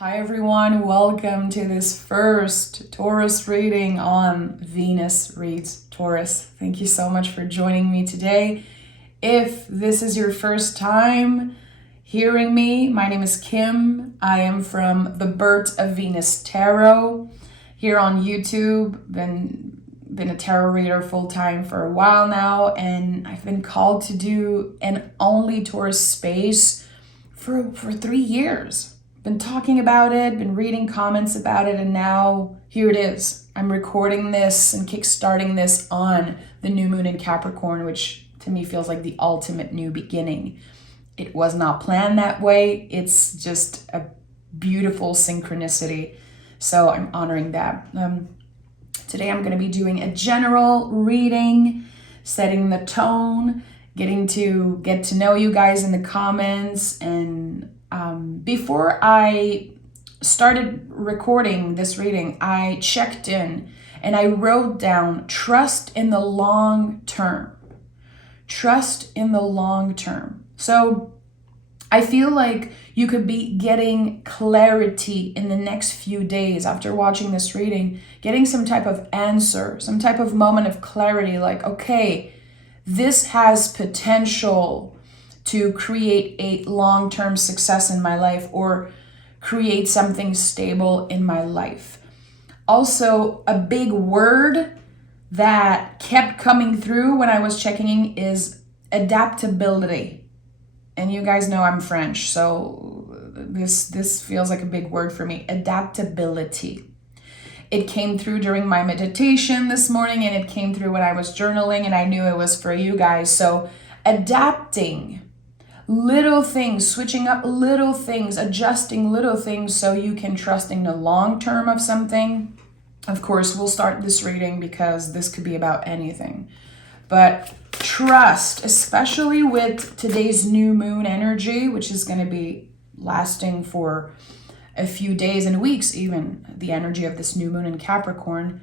Hi everyone, welcome to this first Taurus reading on Venus Reads Taurus. Thank you so much for joining me today. If this is your first time hearing me, my name is Kim. I am from the Birth of Venus Tarot here on YouTube. Been a tarot reader full-time for a while now, and I've been called to do an only Taurus space for 3 years. Been talking about it, been reading comments about it, and now here it is. I'm recording this and kickstarting this on the new moon in Capricorn, which to me feels like the ultimate new beginning. It was not planned that way. It's just a beautiful synchronicity. So I'm honoring that. Today I'm going to be doing a general reading, setting the tone, getting to get to know you guys in the comments. And before I started recording this reading, I checked in and I wrote down trust in the long term. Trust in the long term. So I feel like you could be getting clarity in the next few days after watching this reading, getting some type of answer, some type of moment of clarity, like, okay, this has potential to create a long-term success in my life or create something stable in my life. Also, a big word that kept coming through when I was checking is adaptability. And you guys know I'm French, so this feels like a big word for me. Adaptability. It came through during my meditation this morning, and it came through when I was journaling, and I knew it was for you guys. So adapting little things, switching up little things, adjusting little things so you can trust in the long term of something. Of course, we'll start this reading because this could be about anything. But trust, especially with today's new moon energy, which is going to be lasting for a few days and weeks, even the energy of this new moon in Capricorn.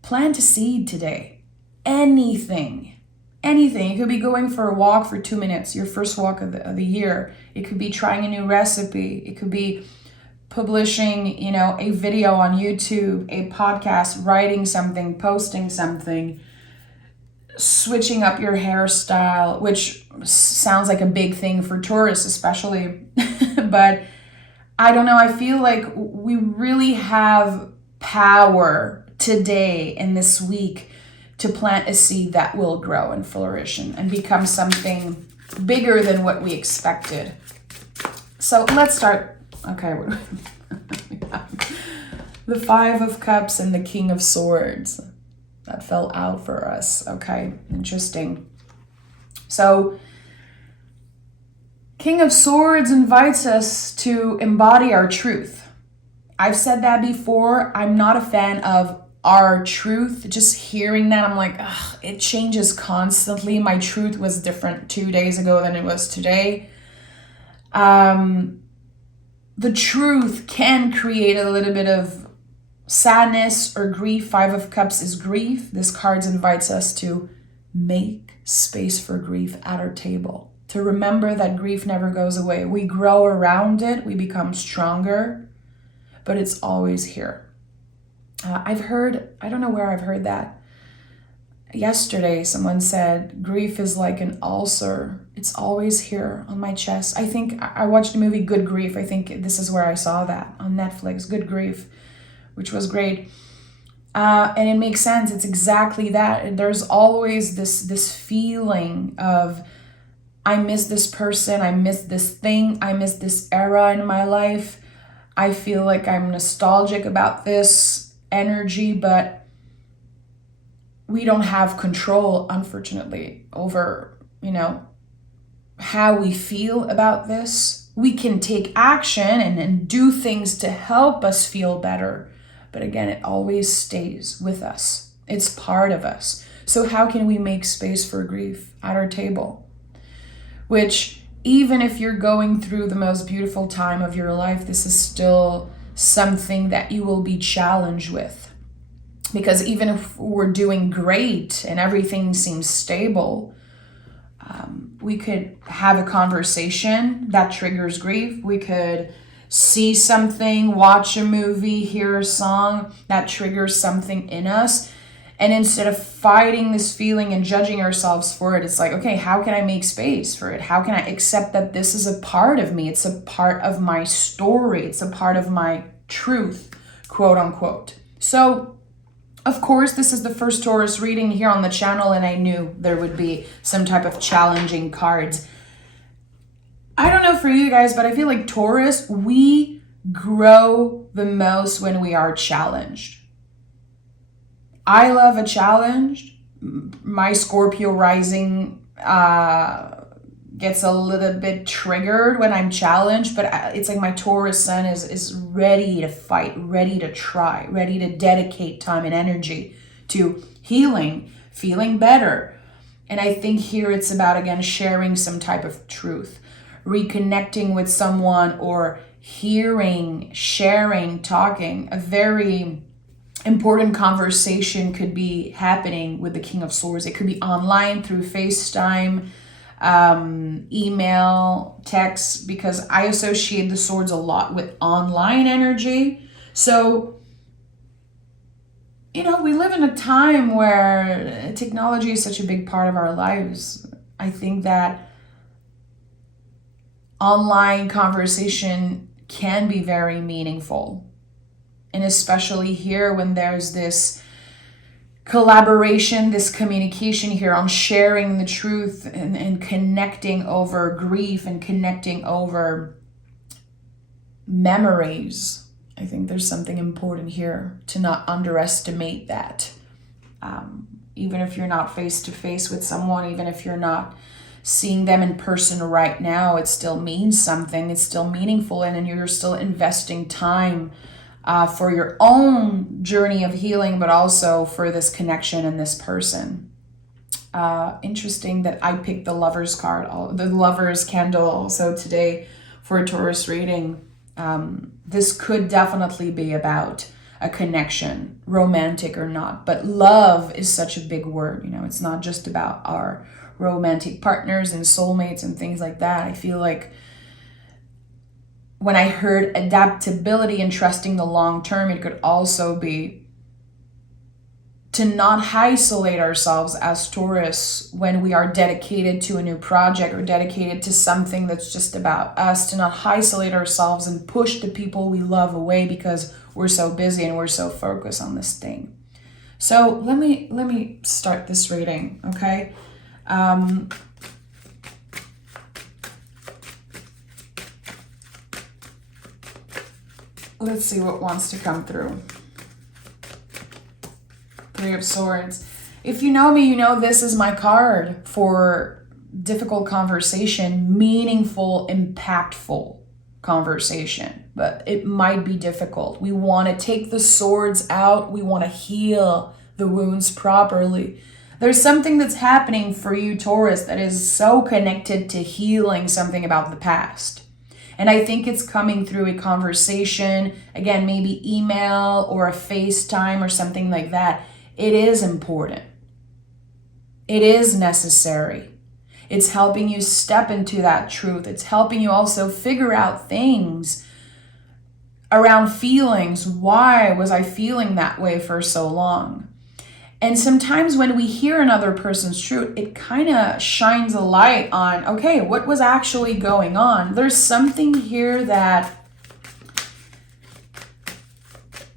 Plant a seed today. Anything. It could be going for a walk for 2 minutes, your first walk of the year. It could be trying a new recipe. It could be publishing, a video on YouTube, a podcast, writing something, posting something, switching up your hairstyle, which sounds like a big thing for Taurus especially. But I don't know, I feel like we really have power today and this week to plant a seed that will grow and flourish and become something bigger than what we expected. So let's start. Okay. The Five of Cups and the King of Swords. That fell out for us. Okay, interesting. So King of Swords invites us to embody our truth. I've said that before. I'm not a fan of our truth. Just hearing that, I'm like, ugh, it changes constantly. My truth was different 2 days ago than it was today. The truth can create a little bit of sadness or grief. Five of Cups is grief. This card invites us to make space for grief at our table. To remember that grief never goes away. We grow around it. We become stronger. But it's always here. I don't know where I've heard that. Yesterday, someone said, grief is like an ulcer. It's always here on my chest. I think I watched the movie Good Grief. I think this is where I saw that on Netflix, Good Grief, which was great. And it makes sense. It's exactly that. And there's always this feeling of, I miss this person. I miss this thing. I miss this era in my life. I feel like I'm nostalgic about this energy, but we don't have control, unfortunately, over, how we feel about this. We can take action and do things to help us feel better. But again, it always stays with us. It's part of us. So how can we make space for grief at our table? Which, even if you're going through the most beautiful time of your life, this is still something that you will be challenged with. Because even if we're doing great and everything seems stable, we could have a conversation that triggers grief. We could see something, watch a movie, hear a song that triggers something in us. And instead of fighting this feeling and judging ourselves for it, it's like, okay, how can I make space for it? How can I accept that this is a part of me? It's a part of my story. It's a part of my truth, quote unquote. So, of course, this is the first Taurus reading here on the channel, and I knew there would be some type of challenging cards. I don't know for you guys, but I feel like Taurus, we grow the most when we are challenged. I love a challenge. My Scorpio rising gets a little bit triggered when I'm challenged, but it's like my Taurus sun is ready to fight, ready to try, ready to dedicate time and energy to healing, feeling better. And I think here it's about, again, sharing some type of truth, reconnecting with someone, or hearing, sharing, talking. A very important conversation could be happening with the King of Swords. It could be online through FaceTime, email, text, because I associate the swords a lot with online energy. So, we live in a time where technology is such a big part of our lives. I think that online conversation can be very meaningful. And especially here when there's this collaboration, this communication here on sharing the truth and connecting over grief and connecting over memories. I think there's something important here to not underestimate that. Even if you're not face to face with someone, even if you're not seeing them in person right now, it still means something. It's still meaningful, and you're still investing time for your own journey of healing, but also for this connection and this person. Interesting that I picked the Lover's card, the Lover's candle also today for a Taurus reading. This could definitely be about a connection, romantic or not, but love is such a big word. It's not just about our romantic partners and soulmates and things like that. I feel like when I heard adaptability and trusting the long term, it could also be to not isolate ourselves as Taurus when we are dedicated to a new project or dedicated to something that's just about us, to not isolate ourselves and push the people we love away because we're so busy and we're so focused on this thing. So let me start this reading, okay? Let's see what wants to come through. Three of Swords. If you know me, you know this is my card for difficult conversation, meaningful, impactful conversation. But it might be difficult. We want to take the swords out. We want to heal the wounds properly. There's something that's happening for you, Taurus, that is so connected to healing something about the past. And I think it's coming through a conversation, again, maybe email or a FaceTime or something like that. It is important. It is necessary. It's helping you step into that truth. It's helping you also figure out things around feelings. Why was I feeling that way for so long? And sometimes when we hear another person's truth, it kind of shines a light on, okay, what was actually going on? There's something here that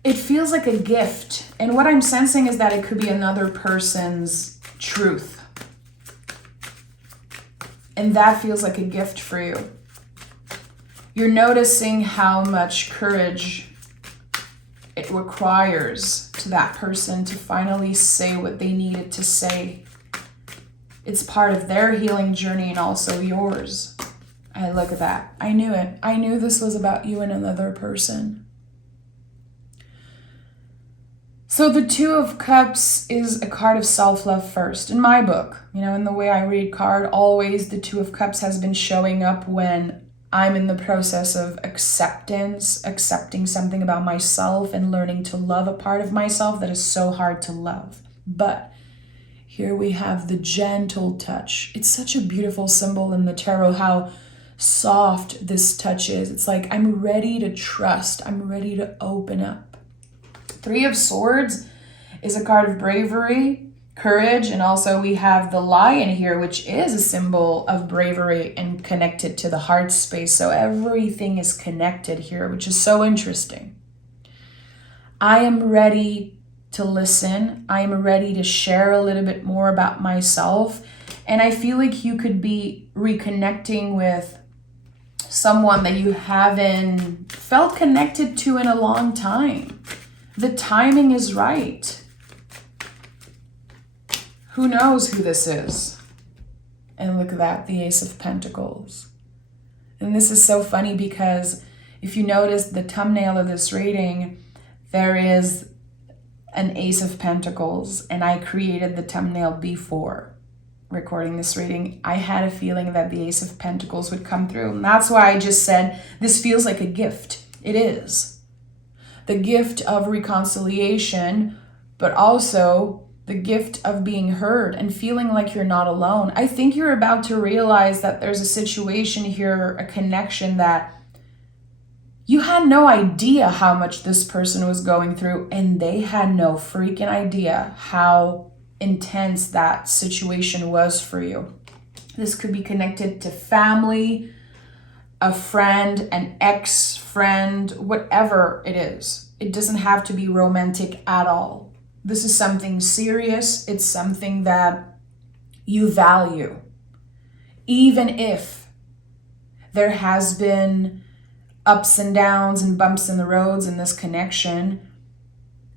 it feels like a gift. And what I'm sensing is that it could be another person's truth. And that feels like a gift for you. You're noticing how much courage it requires to that person to finally say what they needed to say. It's part of their healing journey and also yours. I look at that. I knew it. I knew this was about you and another person. So the Two of Cups is a card of self-love first. In my book, in the way I read card, always the Two of Cups has been showing up when I'm in the process of acceptance, accepting something about myself and learning to love a part of myself that is so hard to love. But here we have the gentle touch. It's such a beautiful symbol in the tarot, how soft this touch is. It's like, I'm ready to trust. I'm ready to open up. Three of Swords is a card of bravery, courage, and also we have the Lion here, which is a symbol of bravery and connected to the heart space. So everything is connected here, which is so interesting. I am ready to listen. I am ready to share a little bit more about myself. And I feel like you could be reconnecting with someone that you haven't felt connected to in a long time. The timing is right. Who knows who this is? And look at that, the Ace of Pentacles. And this is so funny because if you notice the thumbnail of this reading, there is an Ace of Pentacles, and I created the thumbnail before recording this reading. I had a feeling that the Ace of Pentacles would come through, and that's why I just said this feels like a gift. It is. The gift of reconciliation, but also the gift of being heard and feeling like you're not alone. I think you're about to realize that there's a situation here, a connection that you had no idea how much this person was going through, and they had no freaking idea how intense that situation was for you. This could be connected to family, a friend, an ex-friend, whatever it is. It doesn't have to be romantic at all. This is something serious. It's something that you value. Even if there has been ups and downs and bumps in the roads in this connection,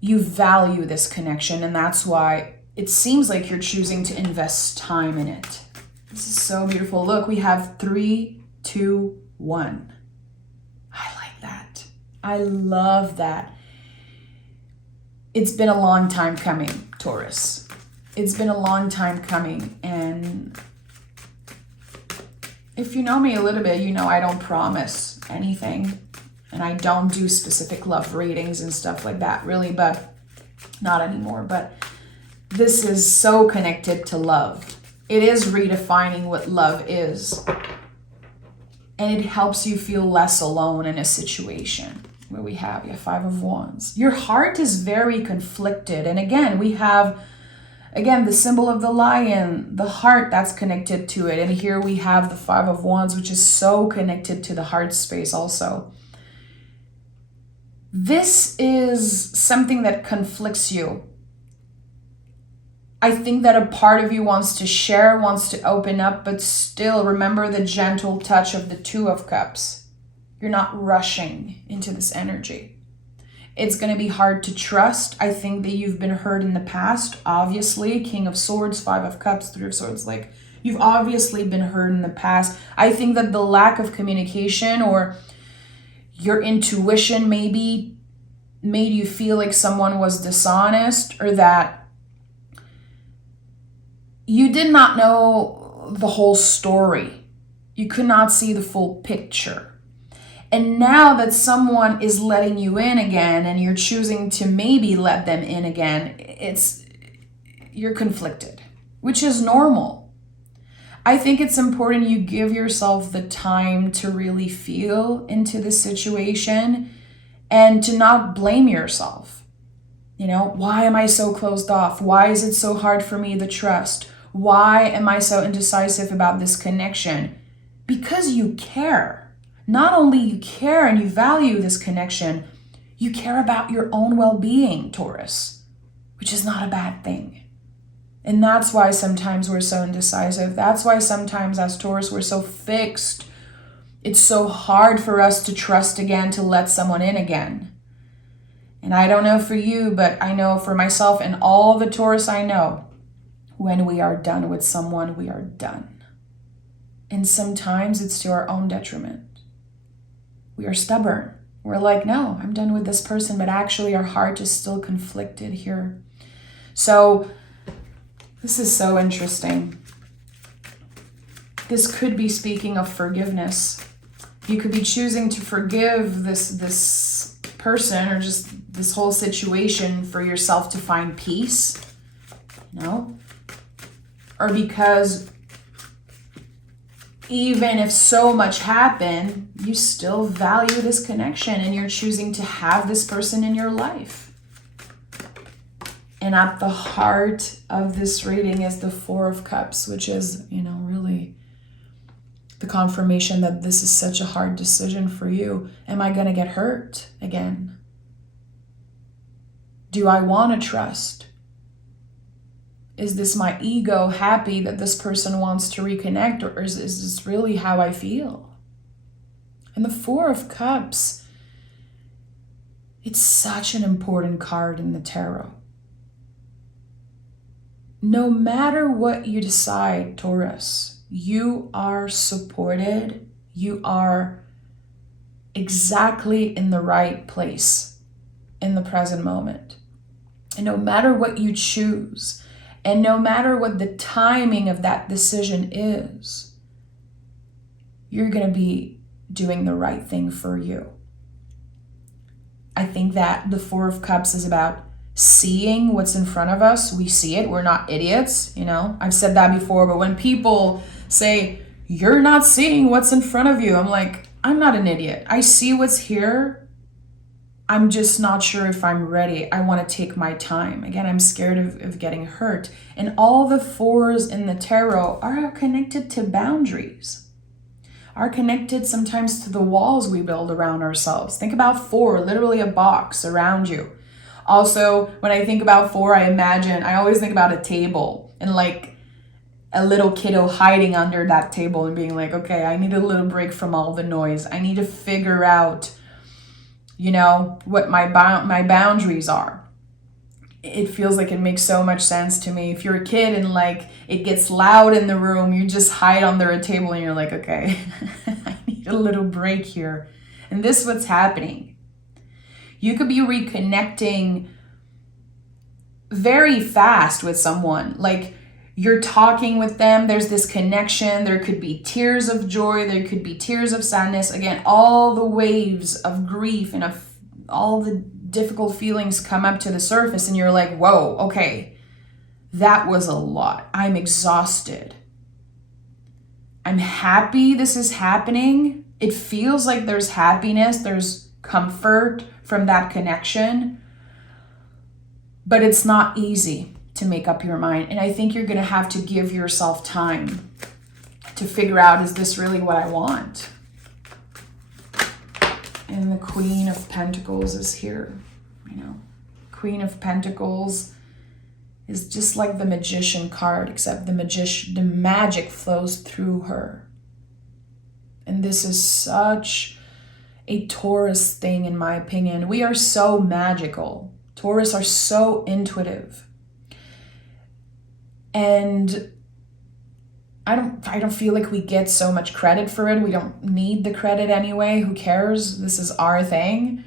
you value this connection, and that's why it seems like you're choosing to invest time in it. This is so beautiful. Look, we have 3, 2, 1. I like that. I love that. It's been a long time coming, Taurus. It's been a long time coming, and if you know me a little bit, you know I don't promise anything, and I don't do specific love readings and stuff like that, really, but not anymore. But this is so connected to love. It is redefining what love is, and it helps you feel less alone in a situation where we have your 5 of Wands. Your heart is very conflicted, and again, we have the symbol of the lion, the heart that's connected to it. And here we have the 5 of Wands, which is so connected to the heart space also. This is something that conflicts you. I think that a part of you wants to share, wants to open up, but still remember the gentle touch of the 2 of Cups. You're not rushing into this energy. It's going to be hard to trust. I think that you've been hurt in the past, obviously. King of Swords, 5 of Cups, 3 of Swords. Like, you've obviously been hurt in the past. I think that the lack of communication or your intuition maybe made you feel like someone was dishonest, or that you did not know the whole story. You could not see the full picture. And now that someone is letting you in again and you're choosing to maybe let them in again, you're conflicted, which is normal. I think it's important you give yourself the time to really feel into the situation and to not blame yourself. You know, why am I so closed off? Why is it so hard for me to trust? Why am I so indecisive about this connection? Because you care. Not only you care and you value this connection, you care about your own well-being, Taurus, which is not a bad thing. And that's why sometimes we're so indecisive. That's why sometimes as Taurus, we're so fixed. It's so hard for us to trust again, to let someone in again. And I don't know for you, but I know for myself and all the Taurus I know, when we are done with someone, we are done. And sometimes it's to our own detriment. We are stubborn. We're like, no, I'm done with this person, but actually our heart is still conflicted here. So this is so interesting. This could be speaking of forgiveness. You could be choosing to forgive this person or just this whole situation for yourself to find peace, you know? Or because even if so much happened, you still value this connection and you're choosing to have this person in your life. And at the heart of this reading is the Four of Cups, which is, really the confirmation that this is such a hard decision for you. Am I going to get hurt again? Do I want to trust? Is this my ego happy that this person wants to reconnect, or is this really how I feel? And the Four of Cups, it's such an important card in the tarot. No matter what you decide, Taurus, you are supported. You are exactly in the right place in the present moment. And no matter what you choose, and no matter what the timing of that decision is, you're going to be doing the right thing for you. I think that the Four of Cups is about seeing what's in front of us. We see it. We're not idiots. I've said that before, but when people say, you're not seeing what's in front of you, I'm like, I'm not an idiot. I see what's here. I'm just not sure if I'm ready. I want to take my time. Again, I'm scared of getting hurt. And all the fours in the tarot are connected to boundaries, are connected sometimes to the walls we build around ourselves. Think about four, literally a box around you. Also, when I think about four, I always think about a table and like a little kiddo hiding under that table and being like, okay, I need a little break from all the noise. I need to figure out what my boundaries are. It feels like it makes so much sense to me. If you're a kid and like it gets loud in the room, you just hide under a table and you're like, okay, I need a little break here. And this is what's happening. You could be reconnecting very fast with someone. Like you're talking with them, there's this connection, there could be tears of joy, there could be tears of sadness. Again, all the waves of grief and of all the difficult feelings come up to the surface and you're like, whoa, okay, that was a lot. I'm exhausted. I'm happy this is happening. It feels like there's happiness, there's comfort from that connection, but it's not easy to make up your mind. And I think you're going to have to give yourself time to figure out, is this really what I want? And the Queen of Pentacles is here. Queen of Pentacles is just like the Magician card, except the magic flows through her. And this is such a Taurus thing, in my opinion. We are so magical. Taurus are so intuitive. And I don't feel like we get so much credit for it. We don't need the credit anyway. Who cares? This is our thing.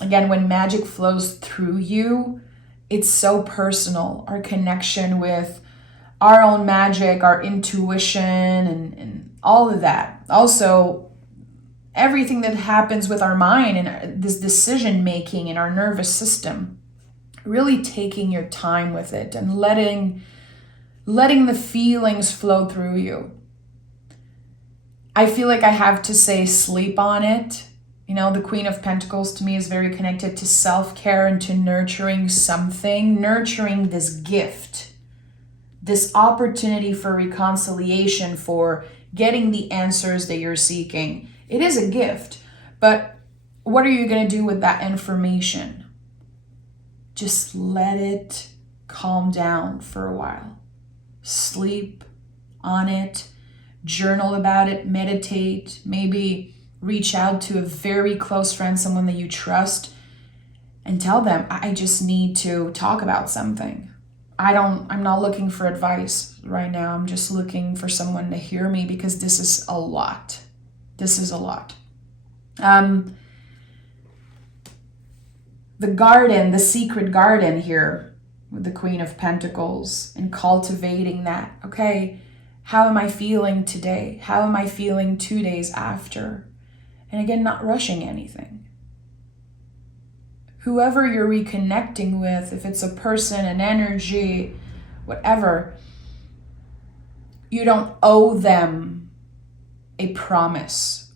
Again, when magic flows through you, it's so personal. Our connection with our own magic, our intuition, and all of that. Also, everything that happens with our mind and this decision making in our nervous system. Really taking your time with it and letting the feelings flow through you. I feel like I have to say sleep on it. The Queen of Pentacles to me is very connected to self-care and to nurturing something, nurturing this gift, this opportunity for reconciliation, for getting the answers that you're seeking. It is a gift, but what are you going to do with that information? Just let it calm down for a while. Sleep on it, journal about it, meditate, maybe reach out to a very close friend, someone that you trust, and tell them, I just need to talk about something. I'm not looking for advice right now. I'm just looking for someone to hear me because this is a lot. This is a lot. The garden, the secret garden here with the Queen of Pentacles and cultivating that. Okay, how am I feeling today? How am I feeling 2 days after? And again, not rushing anything. Whoever you're reconnecting with, if it's a person, an energy, whatever, you don't owe them a promise.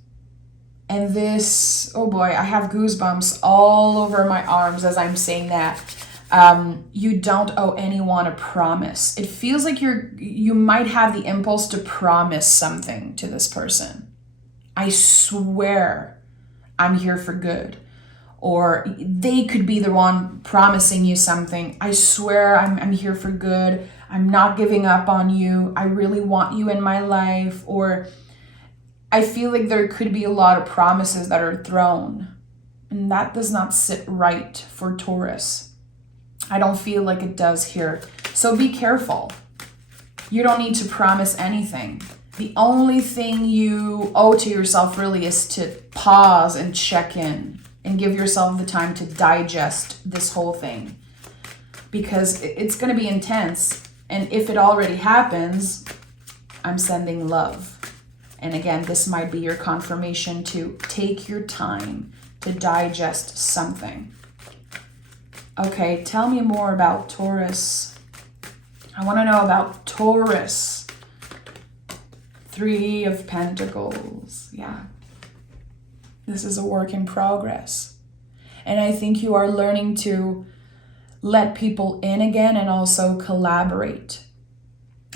And this, oh boy, I have goosebumps all over my arms as I'm saying that. You don't owe anyone a promise. It feels like you might have the impulse to promise something to this person. I swear I'm here for good. Or they could be the one promising you something. I swear I'm here for good. I'm not giving up on you. I really want you in my life. Or I feel like there could be a lot of promises that are thrown. And that does not sit right for Taurus. I don't feel like it does here. So be careful. You don't need to promise anything. The only thing you owe to yourself really is to pause and check in and give yourself the time to digest this whole thing. Because it's going to be intense. And if it already happens, I'm sending love. And again, this might be your confirmation to take your time to digest something. Okay, tell me more about Taurus. I want to know about Taurus. 3 of Pentacles. Yeah. This is a work in progress. And I think you are learning to let people in again and also collaborate.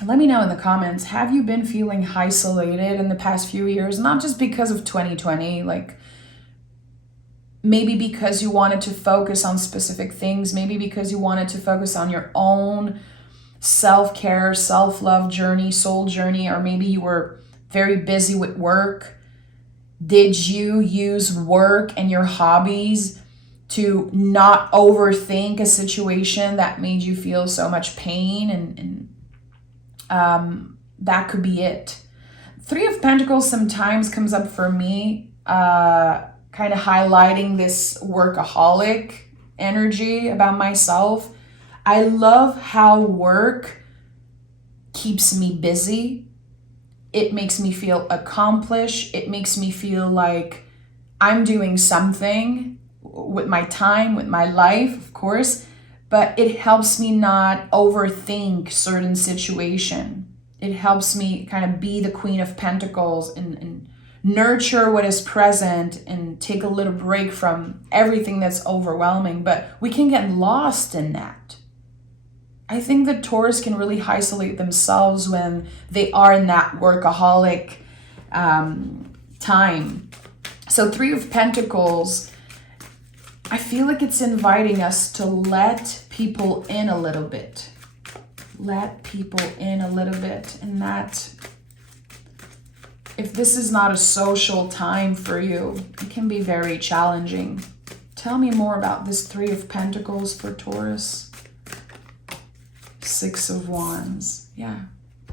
Let me know in the comments, have you been feeling isolated in the past few years? Not just because of 2020, like maybe because you wanted to focus on specific things, maybe because you wanted to focus on your own self-care, self-love journey, soul journey, or maybe you were very busy with work. Did you use work and your hobbies to not overthink a situation that made you feel so much pain? And that could be it. 3 of Pentacles sometimes comes up for me, kind of highlighting this workaholic energy about myself. I love how work keeps me busy. It makes me feel accomplished. It makes me feel like I'm doing something with my time, with my life, of course, but it helps me not overthink certain situation. It helps me kind of be the Queen of Pentacles and nurture what is present and take a little break from everything that's overwhelming. But we can get lost in that. I think that Taurus can really isolate themselves when they are in that workaholic time. So 3 of Pentacles, I feel like it's inviting us to let people in a little bit. Let people in a little bit. And that, if this is not a social time for you, it can be very challenging. Tell me more about this 3 of Pentacles for Taurus. 6 of Wands. Yeah,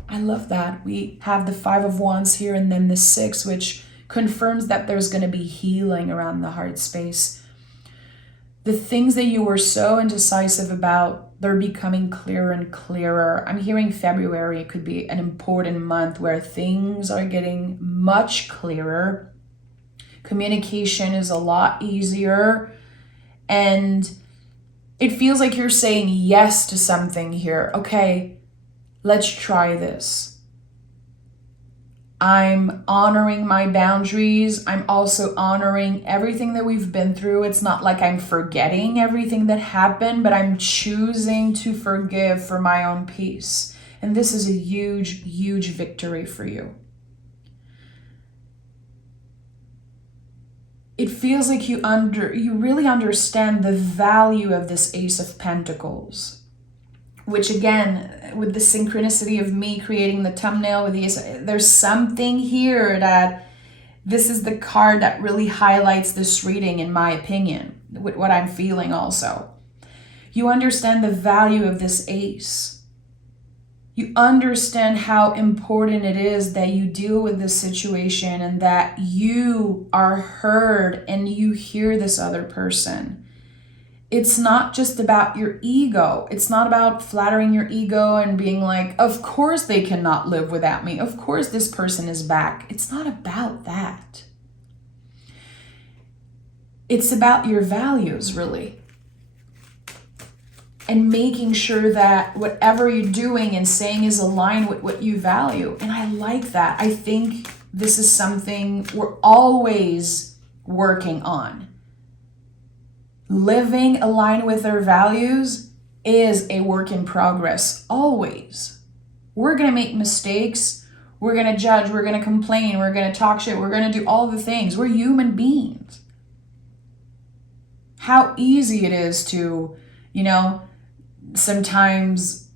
I love that. We have the 5 of Wands here and then the 6, which confirms that there's going to be healing around the heart space. The things that you were so indecisive about, they're becoming clearer and clearer. I'm hearing February could be an important month where things are getting much clearer. Communication is a lot easier. And it feels like you're saying yes to something here. Okay, let's try this. I'm honoring my boundaries. I'm also honoring everything that we've been through. It's not like I'm forgetting everything that happened, but I'm choosing to forgive for my own peace. And this is a huge, huge victory for you. It feels like you really understand the value of this Ace of Pentacles, which again, with the synchronicity of me creating the thumbnail with the Ace, there's something here that this is the card that really highlights this reading, in my opinion, with what I'm feeling also. You understand the value of this Ace. You understand how important it is that you deal with this situation and that you are heard and you hear this other person. It's not just about your ego. It's not about flattering your ego and being like, of course they cannot live without me. Of course this person is back. It's not about that. It's about your values, really. And making sure that whatever you're doing and saying is aligned with what you value. And I like that. I think This is something we're always working on. Living aligned with our values is a work in progress, always. We're going to make mistakes. We're going to judge. We're going to complain. We're going to talk shit. We're going to do all the things. We're human beings. How easy it is to, sometimes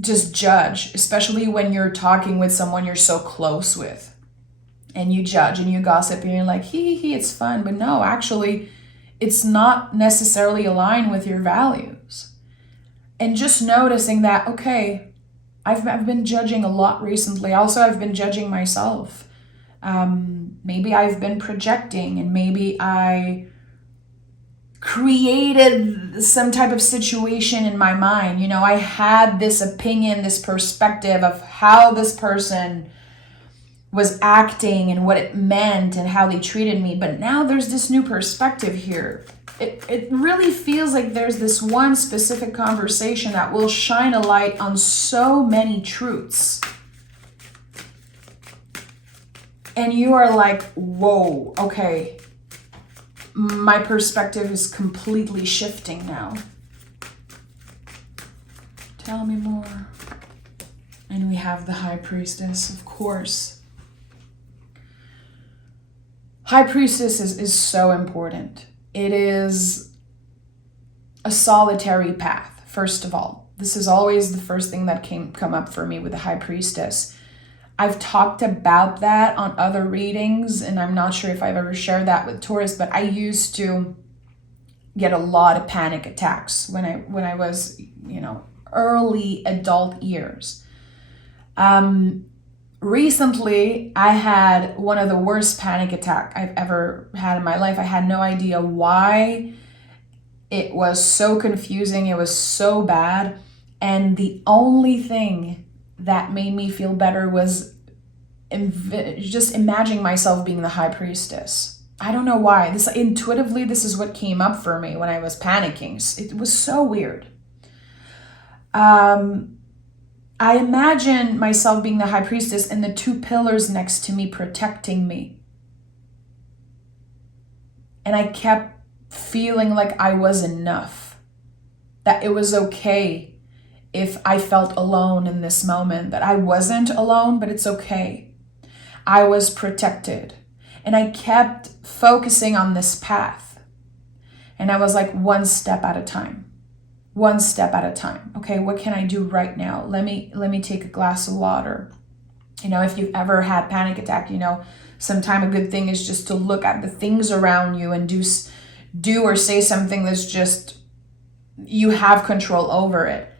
just judge, especially when you're talking with someone you're so close with. And you judge and you gossip and you're like, hee, it's fun. But no, actually, it's not necessarily aligned with your values. And just noticing that, okay, I've been judging a lot recently. Also, I've been judging myself. Maybe I've been projecting, and maybe I created some type of situation in my mind. I had this opinion, this perspective of how this person was acting and what it meant and how they treated me. But now there's this new perspective here. It really feels like there's this one specific conversation that will shine a light on so many truths. And you are like, whoa, okay. My perspective is completely shifting now. Tell me more. And we have the High Priestess, of course. High Priestess is so important. It is a solitary path, first of all. This is always the first thing that come up for me with the High Priestess. I've talked about that on other readings, and I'm not sure if I've ever shared that with Taurus, but I used to get a lot of panic attacks when I was, early adult years. Recently, I had one of the worst panic attacks I've ever had in my life. I had no idea why. It was so confusing. It was so bad. And the only thing that made me feel better was just imagining myself being the High Priestess. I don't know why. Intuitively, this is what came up for me when I was panicking. It was so weird. I imagine myself being the High Priestess and the two pillars next to me protecting me. And I kept feeling like I was enough. That it was okay if I felt alone in this moment. That I wasn't alone, but it's okay. I was protected. And I kept focusing on this path. And I was like, one step at a time. One step at a time. Okay, what can I do right now? Let me take a glass of water. If you've ever had panic attack, sometime a good thing is just to look at the things around you and do or say something that's just, you have control over it.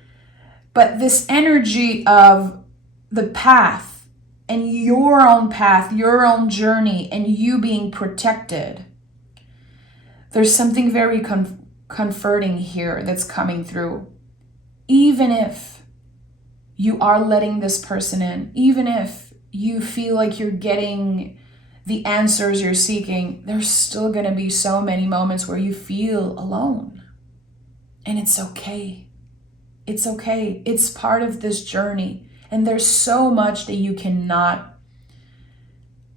But this energy of the path and your own journey, and you being protected, there's something very comforting here that's coming through. Even if you are letting this person in, even if you feel like you're getting the answers you're seeking, there's still going to be so many moments where you feel alone. And it's okay. It's okay. It's part of this journey. And there's so much that you cannot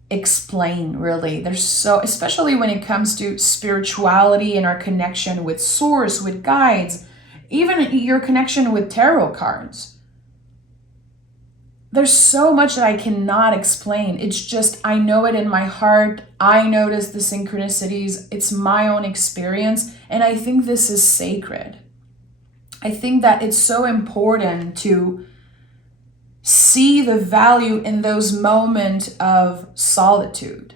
explain, really. Especially when it comes to spirituality and our connection with source, with guides, even your connection with tarot cards. There's so much that I cannot explain. It's just, I know it in my heart. I notice the synchronicities. It's my own experience. And I think this is sacred. I think that it's so important to see the value in those moments of solitude,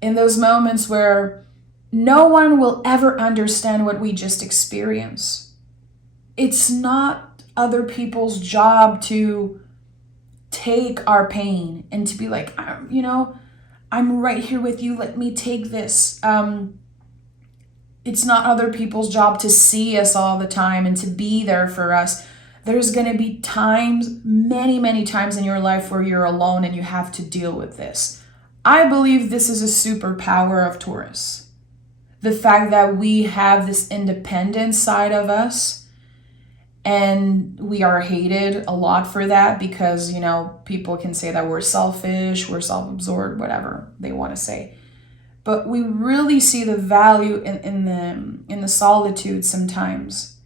in those moments where no one will ever understand what we just experienced. It's not other people's job to take our pain and to be like, I'm right here with you. Let me take this. It's not other people's job to see us all the time and to be there for us. There's going to be times, many, many times in your life where you're alone and you have to deal with this. I believe this is a superpower of Taurus. The fact that we have this independent side of us And we are hated a lot for that because, people can say that we're selfish, we're self-absorbed, whatever they want to say. But we really see the value in the solitude sometimes.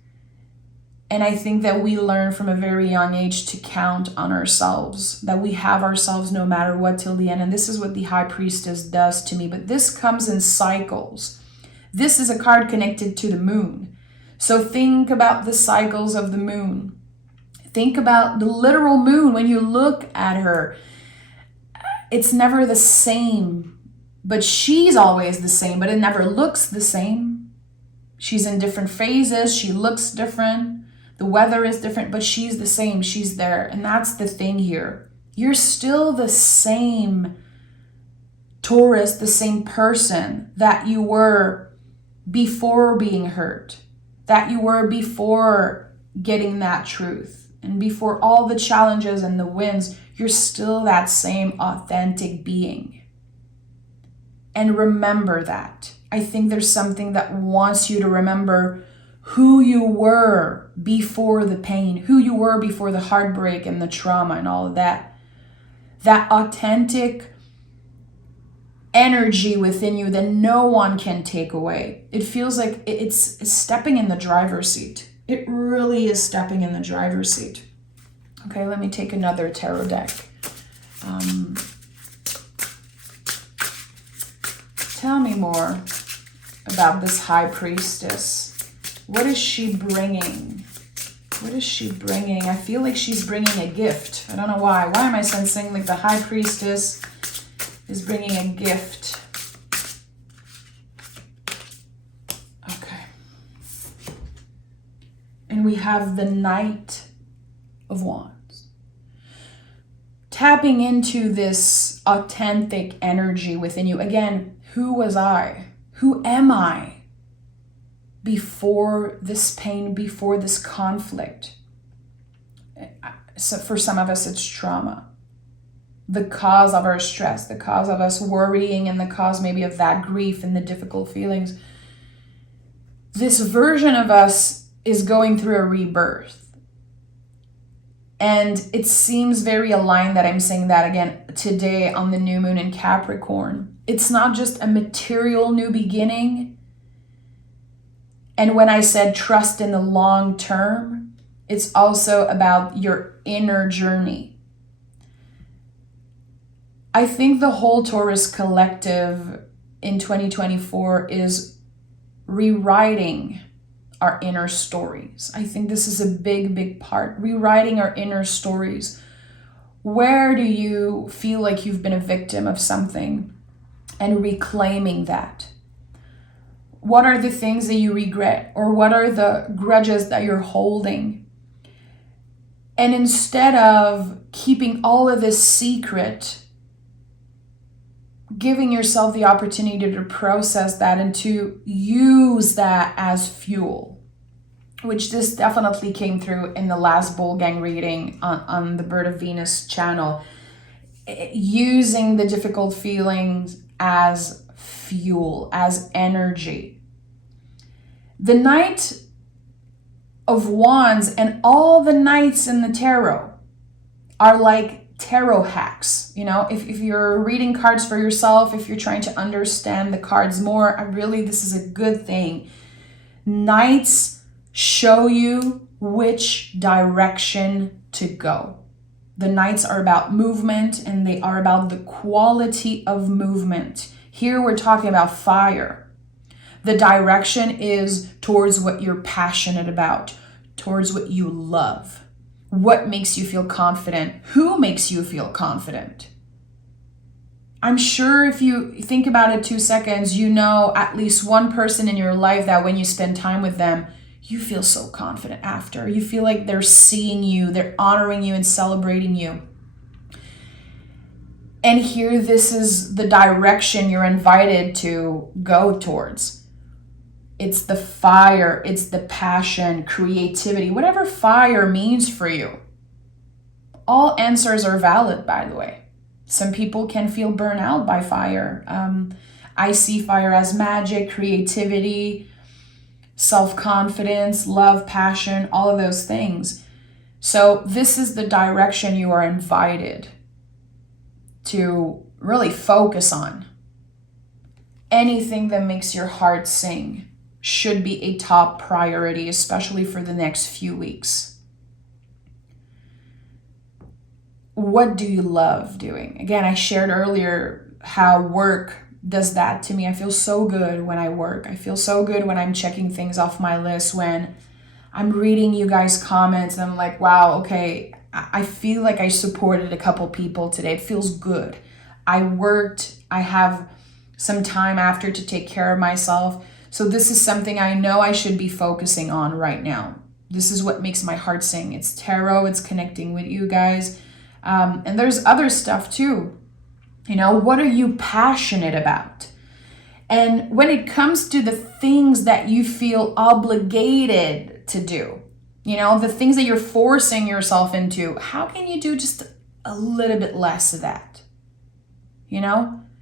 And I think that we learn from a very young age to count on ourselves, that we have ourselves no matter what till the end. And this is what the High Priestess does to me. But this comes in cycles. This is a card connected to the moon. So think about the cycles of the moon. Think about the literal moon. When you look at her, it's never the same. But she's always the same, but it never looks the same. She's in different phases. She looks different. The weather is different, but she's the same. She's there. And that's the thing here. You're still the same Taurus, the same person that you were before being hurt, that you were before getting that truth, and before all the challenges and the wins. You're still that same authentic being. And remember that. I think there's something that wants you to remember who you were before the pain, who you were before the heartbreak and the trauma and all of that. That authentic energy within you that no one can take away. It feels like it's stepping in the driver's seat. It really is stepping in the driver's seat. Okay, let me take another tarot deck. Tell me more about this High Priestess. What is she bringing? What is she bringing? I feel like she's bringing a gift. I don't know why. Why am I sensing like the High Priestess is bringing a gift? Okay. And we have the Knight of Wands. Tapping into this authentic energy within you. Again, who was I? Who am I? Before this pain, before this conflict. So for some of us, it's trauma. The cause of our stress, the cause of us worrying, and the cause maybe of that grief and the difficult feelings. This version of us is going through a rebirth. And it seems very aligned that I'm saying that again today on the new moon in Capricorn. It's not just a material new beginning. And when I said trust in the long term, it's also about your inner journey. I think the whole Taurus collective in 2024 is rewriting our inner stories. I think this is a big, big part. Rewriting our inner stories. Where do you feel like you've been a victim of something and reclaiming that? What are the things that you regret, or what are the grudges that you're holding? And instead of keeping all of this secret, giving yourself the opportunity to process that and to use that as fuel, which this definitely came through in the last Bull Gang reading on the Bird of Venus channel. Using the difficult feelings as fuel, as energy. The Knight of Wands and all the knights in the tarot are like tarot hacks. If you're reading cards for yourself, if you're trying to understand the cards more, this is a good thing. Knights show you which direction to go. The knights are about movement, and they are about the quality of movement. Here we're talking about fire. The direction is towards what you're passionate about, towards what you love. What makes you feel confident? Who makes you feel confident? I'm sure if you think about it 2 seconds, you know at least one person in your life that when you spend time with them, you feel so confident after. You feel like they're seeing you, they're honoring you and celebrating you. And here, this is the direction you're invited to go towards. It's the fire, it's the passion, creativity, whatever fire means for you. All answers are valid, by the way. Some people can feel burnt out by fire. I see fire as magic, creativity, self-confidence, love, passion, all of those things. So this is the direction you are invited to really focus on. Anything that makes your heart sing should be a top priority, especially for the next few weeks. What do you love doing? Again, I shared earlier how work does that to me. I feel so good when I work. I feel so good when I'm checking things off my list, when I'm reading you guys' comments and I'm like, wow, okay, I feel like I supported a couple people today. It feels good. I worked, I have some time after to take care of myself. So this is something I know I should be focusing on right now. This is what makes my heart sing. It's tarot, it's connecting with you guys. And there's other stuff too. What are you passionate about? And when it comes to the things that you feel obligated to do, the things that you're forcing yourself into, how can you do just a little bit less of that?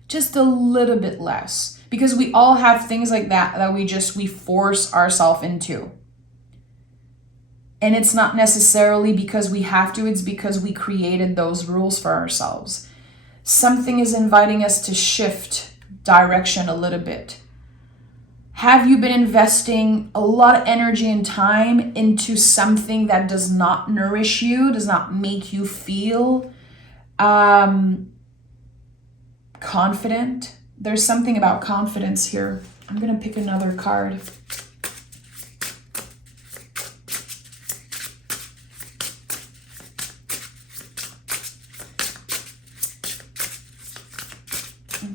Just a little bit less. Because we all have things like that we force ourselves into. And it's not necessarily because we have to, it's because we created those rules for ourselves. Something is inviting us to shift direction a little bit. Have you been investing a lot of energy and time into something that does not nourish you, does not make you feel confident? There's something about confidence here. I'm going to pick another card.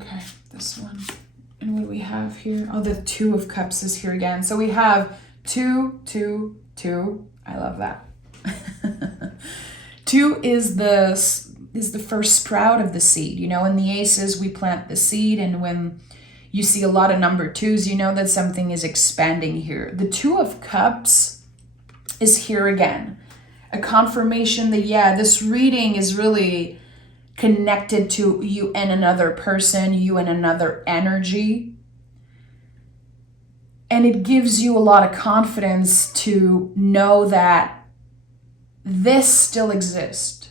Okay, this one. And what do we have here? Oh, the Two of Cups is here again. So we have 2, 2, 2. I love that. 2 is the first sprout of the seed. In the aces, we plant the seed, and when you see a lot of number 2s, you know that something is expanding here. The 2 of Cups is here again. A confirmation that, this reading is really connected to you and another person, you and another energy. And it gives you a lot of confidence to know that this still exists,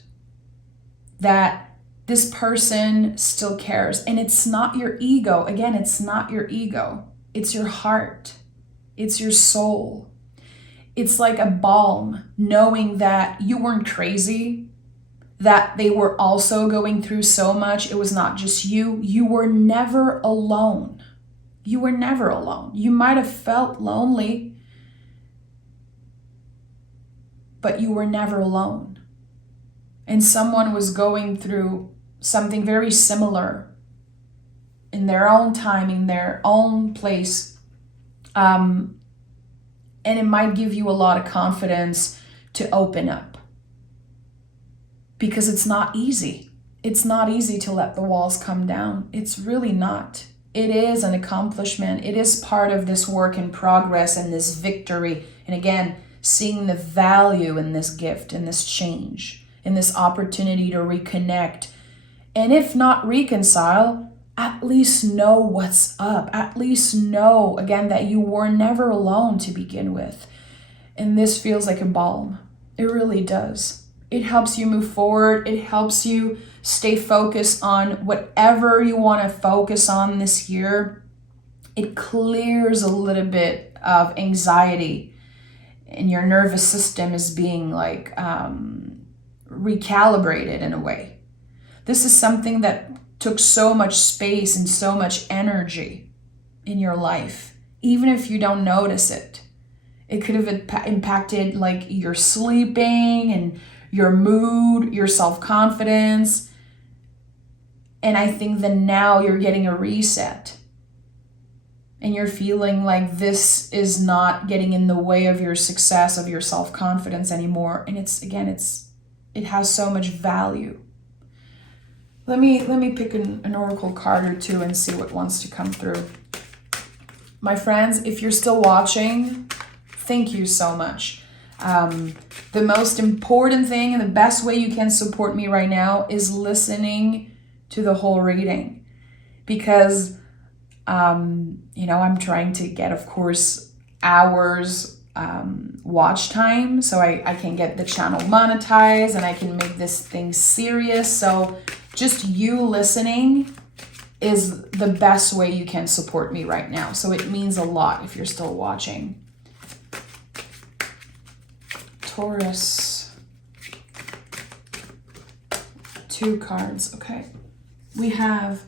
that this person still cares. And it's not your ego. Again, it's not your ego. It's your heart. It's your soul. It's like a balm, knowing that you weren't crazy, that they were also going through so much. It was not just you. You were never alone. You were never alone. You might have felt lonely, but you were never alone. And someone was going through something very similar in their own time, in their own place. And it might give you a lot of confidence to open up. Because it's not easy. It's not easy to let the walls come down. It's really not. It is an accomplishment. It is part of this work in progress and this victory. And again, seeing the value in this gift, in this change, in this opportunity to reconnect. And if not reconcile, at least know what's up. At least know, again, that you were never alone to begin with. And this feels like a balm. It really does. It helps you move forward. It helps you stay focused on whatever you want to focus on this year. It clears a little bit of anxiety, and your nervous system is being recalibrated in a way. This is something that took so much space and so much energy in your life, even if you don't notice it. It could have impacted your sleeping and your mood, your self-confidence. And I think that now you're getting a reset. And you're feeling like this is not getting in the way of your success, of your self-confidence anymore. And it has so much value. Let me pick an oracle card or two and see what wants to come through. My friends, if you're still watching, thank you so much. The most important thing and the best way you can support me right now is listening to the whole reading, because I'm trying to get, of course, hours watch time, so I can get the channel monetized and I can make this thing serious. So just you listening is the best way you can support me right now. So it means a lot if you're still watching. Taurus. 2 cards. Okay. We have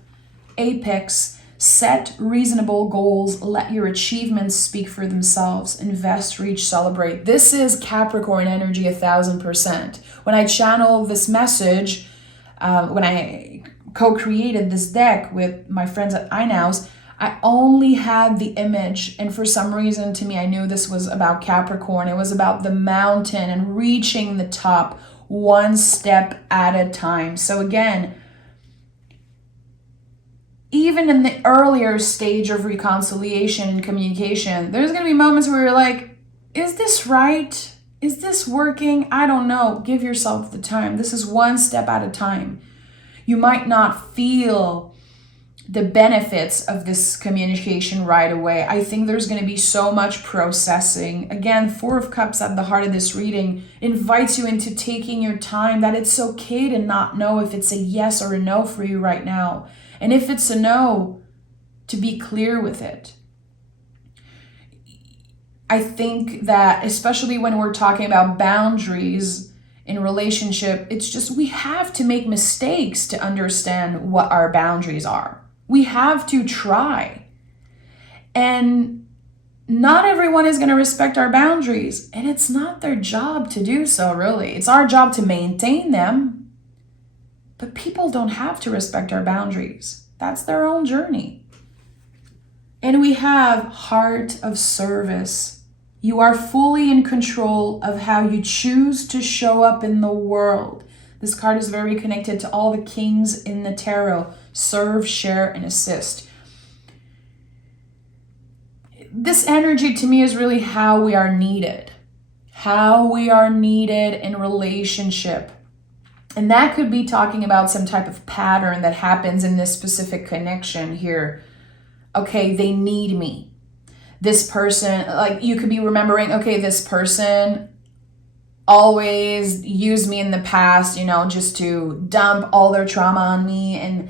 Apex. Set reasonable goals. Let your achievements speak for themselves. Invest, reach, celebrate. This is Capricorn energy 1000%. When I channel this message, when I co-created this deck with my friends at iNows, I only had the image, and for some reason to me, I knew this was about Capricorn. It was about the mountain and reaching the top one step at a time. So again, even in the earlier stage of reconciliation and communication, there's going to be moments where you're like, is this right? Is this working? I don't know. Give yourself the time. This is one step at a time. You might not feel the benefits of this communication right away. I think there's going to be so much processing. Again, 4 of Cups at the heart of this reading invites you into taking your time, that it's okay to not know if it's a yes or a no for you right now. And if it's a no, to be clear with it. I think that especially when we're talking about boundaries in relationship, it's just we have to make mistakes to understand what our boundaries are. We have to try. And not everyone is going to respect our boundaries. And it's not their job to do so, really. It's our job to maintain them. But people don't have to respect our boundaries. That's their own journey. And we have Heart of Service. You are fully in control of how you choose to show up in the world. This card is very connected to all the kings in the tarot. Serve, share, and assist. This energy to me is really how we are needed. How we are needed in relationship. And that could be talking about some type of pattern that happens in this specific connection here. Okay, they need me. This person, like you could be remembering, okay, this person always used me in the past, just to dump all their trauma on me, and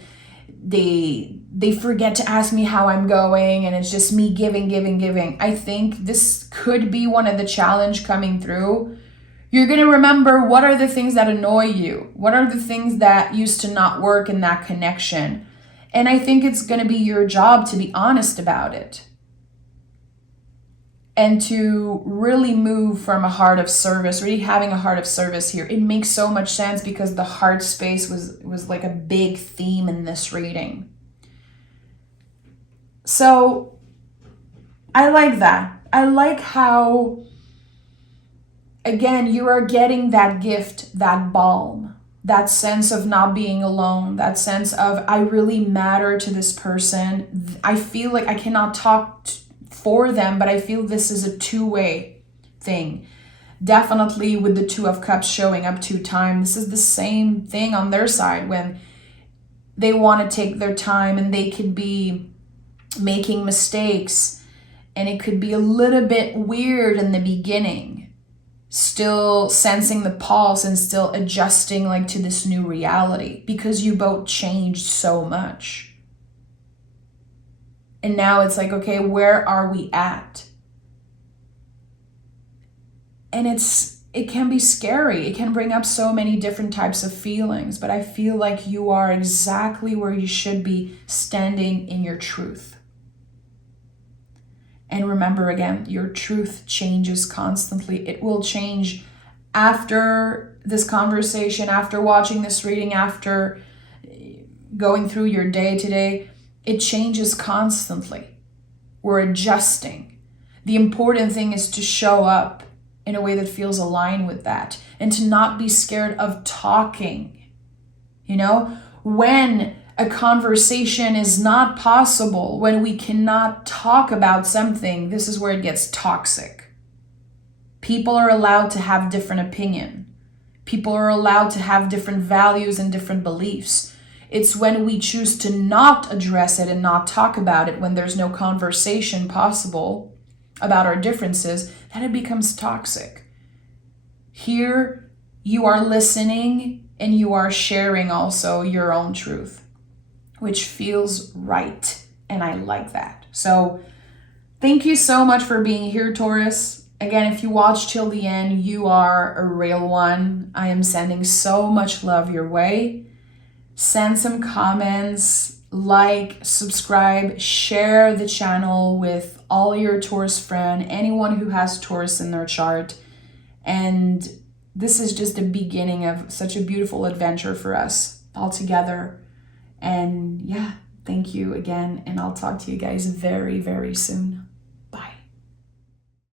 they forget to ask me how I'm going, and it's just me giving. I think this could be one of the challenge coming through. You're going to remember what are the things that annoy you? What are the things that used to not work in that connection? And I think it's going to be your job to be honest about it. And to really move from a heart of service, really having a heart of service here. It makes so much sense because the heart space was like a big theme in this reading. So I like that. I like how, again, you are getting that gift, that balm, that sense of not being alone, that sense of I really matter to this person. I feel like I cannot talk for them, but I feel this is a two-way thing. Definitely with the 2 of Cups showing up 2 times, this is the same thing on their side when they want to take their time and they could be making mistakes and it could be a little bit weird in the beginning, still sensing the pulse and still adjusting like to this new reality because you both changed so much. And now it's like, okay, where are we at? And it can be scary. It can bring up so many different types of feelings, but I feel like you are exactly where you should be, standing in your truth. And remember again, your truth changes constantly. It will change after this conversation, after watching this reading, after going through your day today. It changes constantly. We're adjusting. The important thing is to show up in a way that feels aligned with that and to not be scared of talking. When a conversation is not possible, when we cannot talk about something, this is where it gets toxic. People are allowed to have different opinion. People are allowed to have different values and different beliefs. It's when we choose to not address it and not talk about it, when there's no conversation possible, about our differences, then it becomes toxic. Here, you are listening and you are sharing also your own truth, which feels right. And I like that. So thank you so much for being here, Taurus. Again, if you watch till the end, you are a real one. I am sending so much love your way. Send some comments, like, subscribe, share the channel with all your Taurus friends, anyone who has Taurus in their chart. And this is just the beginning of such a beautiful adventure for us all together. And yeah, thank you again. And I'll talk to you guys very, very soon.